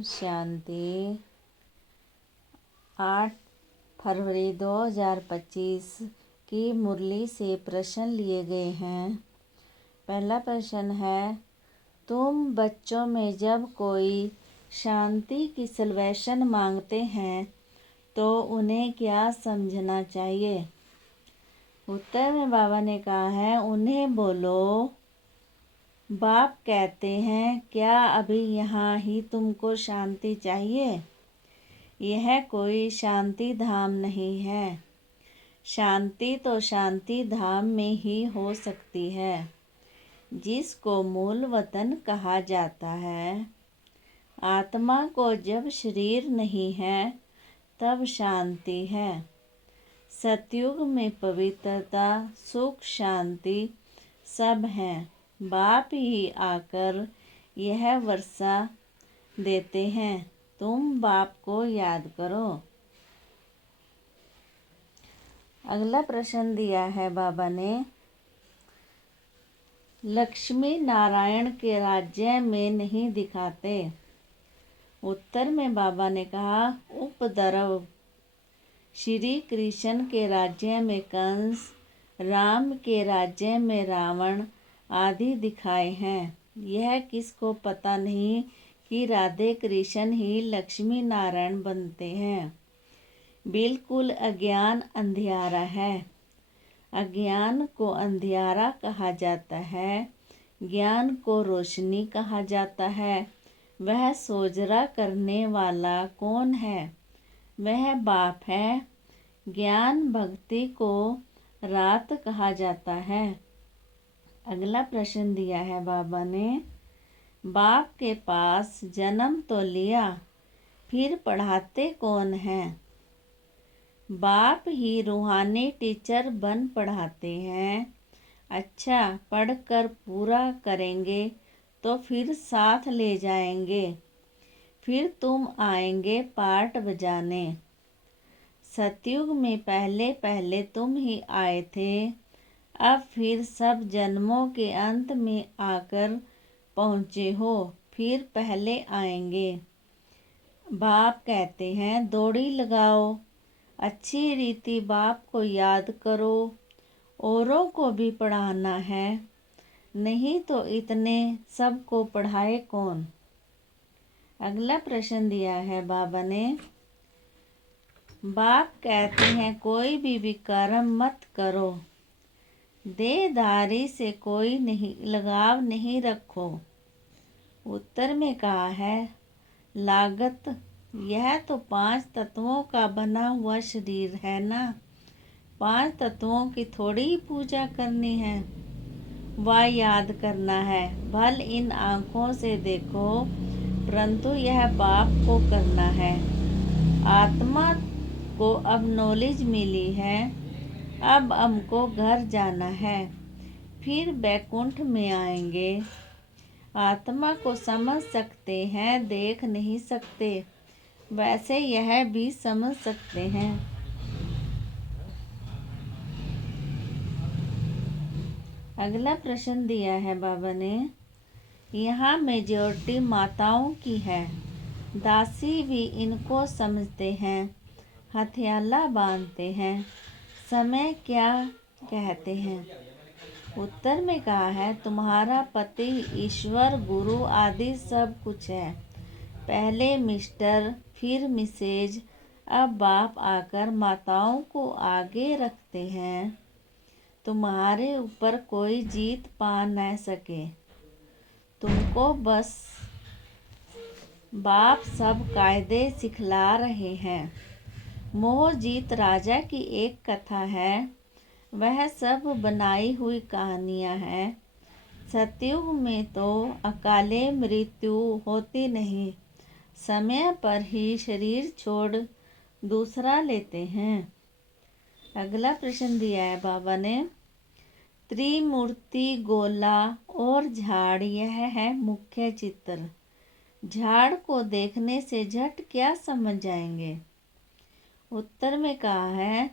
ओम शांति। 8 फरवरी 2025 की मुरली से प्रश्न लिए गए हैं। पहला प्रश्न है, तुम बच्चों में जब कोई शांति की सल्वेशन मांगते हैं तो उन्हें क्या समझना चाहिए? उत्तर में बाबा ने कहा है, उन्हें बोलो, बाप कहते हैं क्या अभी यहाँ ही तुमको शांति चाहिए? यह कोई शांति धाम नहीं है। शांति तो शांति धाम में ही हो सकती है, जिसको मूल वतन कहा जाता है। आत्मा को जब शरीर नहीं है तब शांति है। सतयुग में पवित्रता, सुख, शांति सब हैं। बाप ही आकर यह वर्षा देते हैं। तुम बाप को याद करो। अगला प्रश्न दिया है बाबा ने, लक्ष्मी नारायण के राज्य में नहीं दिखाते। उत्तर में बाबा ने कहा, उपद्रव श्री कृष्ण के राज्य में कंस, राम के राज्य में रावण आदि दिखाए हैं। यह किसको पता नहीं कि राधे कृष्ण ही लक्ष्मी नारायण बनते हैं। बिल्कुल अज्ञान अंधियारा है। अज्ञान को अंधियारा कहा जाता है, ज्ञान को रोशनी कहा जाता है। वह सोजरा करने वाला कौन है? वह बाप है। ज्ञान भक्ति को रात कहा जाता है। अगला प्रश्न दिया है बाबा ने, बाप के पास जन्म तो लिया, फिर पढ़ाते कौन है? बाप ही रूहानी टीचर बन पढ़ाते हैं। अच्छा पढ़कर पूरा करेंगे तो फिर साथ ले जाएंगे। फिर तुम आएंगे पार्ट बजाने। सतयुग में पहले पहले तुम ही आए थे। अब फिर सब जन्मों के अंत में आकर पहुँचे हो, फिर पहले आएंगे। बाप कहते हैं दौड़ी लगाओ, अच्छी रीति बाप को याद करो, औरों को भी पढ़ाना है, नहीं तो इतने सबको पढ़ाए कौन? अगला प्रश्न दिया है बाबा ने, बाप कहते हैं कोई भी विकर्म मत करो, देहधारी से कोई नहीं लगाव नहीं रखो। उत्तर में कहा है, लागत यह तो 5 तत्वों का बना हुआ शरीर है ना। 5 तत्वों की थोड़ी ही पूजा करनी है, वह याद करना है। भल इन आँखों से देखो, परंतु यह बाप को करना है। आत्मा को अब नॉलेज मिली है, अब हमको घर जाना है, फिर बैकुंठ में आएंगे। आत्मा को समझ सकते हैं, देख नहीं सकते, वैसे यह भी समझ सकते हैं। अगला प्रश्न दिया है बाबा ने, यहाँ मेजॉरिटी माताओं की है, दासी भी इनको समझते हैं, हथियाला बांधते हैं, समय क्या कहते हैं? उत्तर में कहा है, तुम्हारा पति, ईश्वर, गुरु आदि सब कुछ है। पहले मिस्टर, फिर मिसेज, अब बाप आकर माताओं को आगे रखते हैं। तुम्हारे ऊपर कोई जीत पा न सके। तुमको बस बाप सब कायदे सिखला रहे हैं। मोह जीत राजा की एक कथा है, वह सब बनाई हुई कहानियाँ हैं। सतयुग में तो अकाले मृत्यु होती नहीं, समय पर ही शरीर छोड़ दूसरा लेते हैं। अगला प्रश्न दिया है बाबा ने, त्रिमूर्ति, गोला और झाड़ यह है मुख्य चित्र। झाड़ को देखने से झट क्या समझ जाएंगे? उत्तर में कहा है,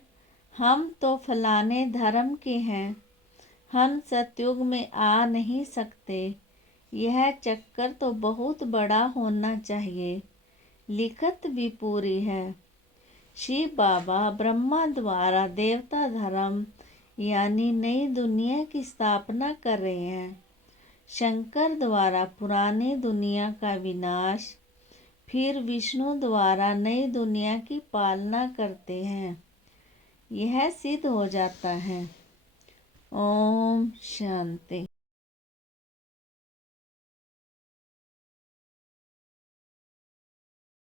हम तो फलाने धर्म के हैं, हम सतयुग में आ नहीं सकते। यह चक्कर तो बहुत बड़ा होना चाहिए, लिखत भी पूरी है। शिव बाबा ब्रह्मा द्वारा देवता धर्म यानी नई दुनिया की स्थापना कर रहे हैं। शंकर द्वारा पुरानी दुनिया का विनाश, फिर विष्णु द्वारा नई दुनिया की पालना करते हैं। यह सिद्ध हो जाता है। ओम शांति।